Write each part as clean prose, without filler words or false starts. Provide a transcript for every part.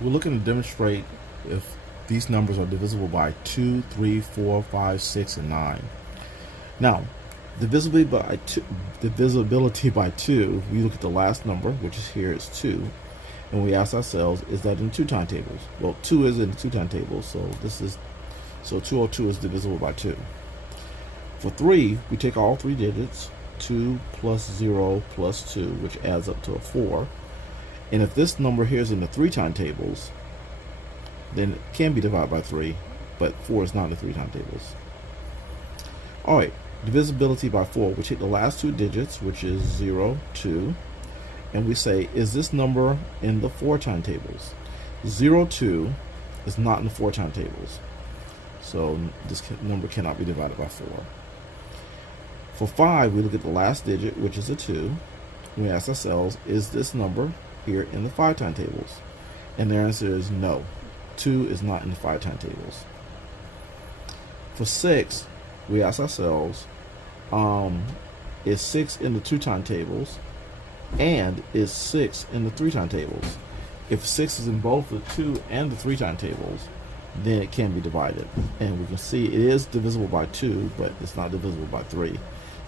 We're looking to demonstrate if these numbers are divisible by 2, 3, 4, 5, 6, and 9. Now, divisibility by 2, we look at the last number, which is here is 2, and we ask ourselves, is that in 2 time tables? Well, 2 is in the 2 time table, so 202 is divisible by 2. For 3, we take all 3 digits, 2 plus 0 plus 2, which adds up to a 4. And if this number here is in the 3 time tables, then it can be divided by 3, but 4 is not in the 3 time tables. Alright, divisibility by 4. We take the last 2 digits, which is 0, 2, and we say, is this number in the 4 time tables? 0, 2 is not in the 4 time tables, so this number cannot be divided by 4. For 5, we look at the last digit, which is a 2, and we ask ourselves, is this number here in the 5 time tables? And the answer is no. 2 is not in the 5 time tables. For 6, we ask ourselves, is 6 in the 2 time tables? And is 6 in the 3 time tables? If 6 is in both the 2 and the 3 time tables, then it can be divided. And we can see it is divisible by 2, but it's not divisible by 3.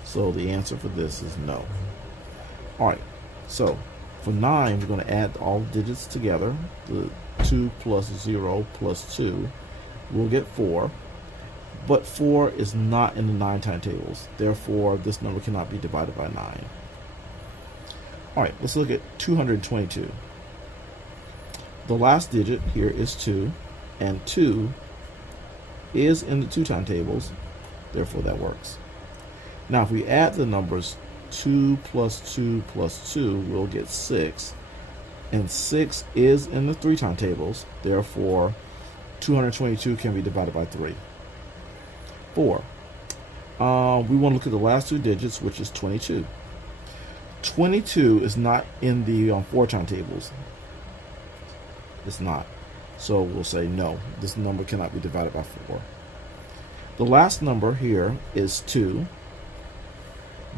So the answer for this is no. Alright, so for 9, we're going to add all the digits together. The 2 plus 0 plus 2, we'll get 4. But 4 is not in the 9 time tables. Therefore, this number cannot be divided by 9. Alright, let's look at 222. The last digit here is 2, and 2 is in the 2 time tables. Therefore, that works. Now, if we add the numbers 2 plus 2 plus 2, we'll get 6. And 6 is in the 3 time tables. Therefore, 222 can be divided by 3. 4. We want to look at the last 2 digits, which is 22. 22 is not in the 4 time tables. It's not. So we'll say no. This number cannot be divided by 4. The last number here is 2.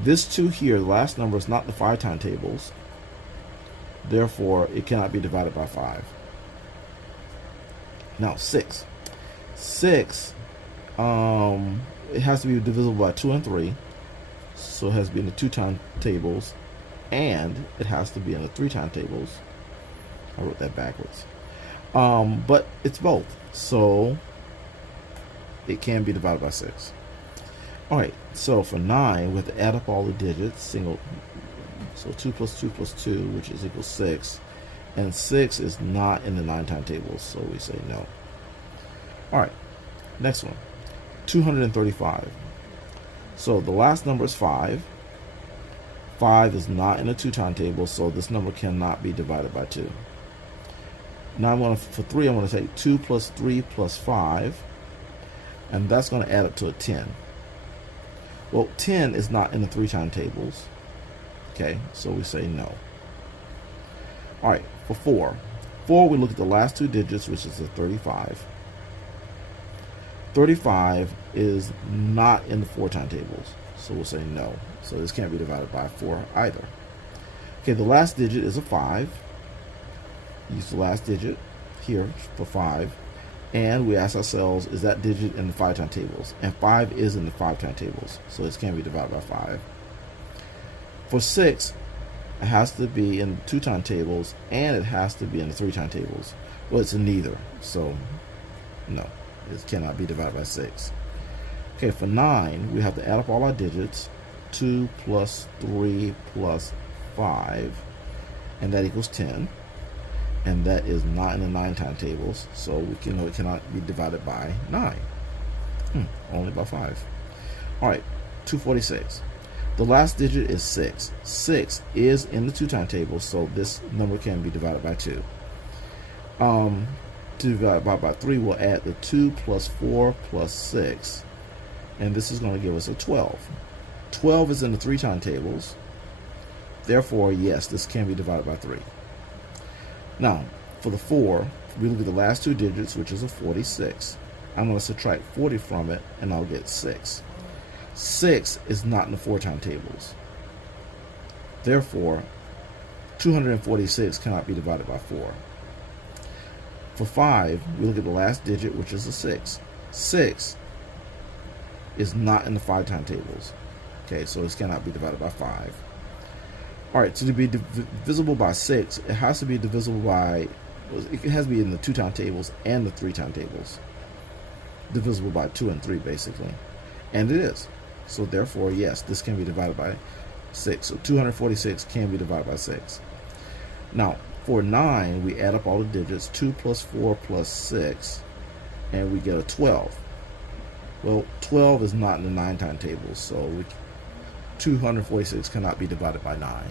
This 2 here, the last number, is not in the 5 time tables. Therefore, it cannot be divided by 5. Now, 6. 6, it has to be divisible by 2 and 3. So it has to be in the 2 time tables. And it has to be in the 3 time tables. I wrote that backwards. But it's both. So it can be divided by 6. Alright, so for 9, we have to add up all the digits. So 2 plus 2 plus 2, which is equals 6. And 6 is not in the 9 time tables, so we say no. Alright, next one. 235. So the last number is 5. 5 is not in the 2 time table, so this number cannot be divided by 2. Now for 3, I'm going to take 2 plus 3 plus 5, and that's going to add up to a 10. Well, 10 is not in the 3 time tables. Okay, so we say no. Alright, for 4. 4, we look at the last 2 digits, which is a 35. 35 is not in the 4 time tables, so we'll say no. So this can't be divided by 4 either. Okay, the last digit is a 5. Use the last digit here for 5. And we ask ourselves, is that digit in the 5 time tables? And 5 is in the 5 time tables, so this can't be divided by 5. For 6, it has to be in the 2 time tables, and it has to be in the 3 time tables. Well, it's in neither, so no, it cannot be divided by 6. Okay, for 9, we have to add up all our digits. 2 plus 3 plus 5, and that equals 10. And that is not in the 9 time tables, so we can know it cannot be divided by 9. Only by 5. Alright, 246. The last digit is 6. 6 is in the 2 time tables, so this number can be divided by 2. To divide by 3, we'll add the 2 plus 4 plus 6, and this is going to give us a 12. 12 is in the 3 time tables. Therefore, yes, this can be divided by 3. Now, for the 4, we look at the last 2 digits, which is a 46. I'm going to subtract 40 from it, and I'll get 6. 6 is not in the 4 time tables. Therefore, 246 cannot be divided by 4. For 5, we look at the last digit, which is a 6. 6 is not in the 5 timetables. Okay, so this cannot be divided by 5. All right, so to be divisible by 6, it has to be divisible by, it has to be in the 2 timetables and the 3 timetables. Divisible by 2 and 3, basically. And it is. So therefore, yes, this can be divided by 6. So 246 can be divided by 6. Now, for 9, we add up all the digits, 2 plus 4 plus 6, and we get a 12. Well, 12 is not in the 9 timetables, so 246 cannot be divided by 9.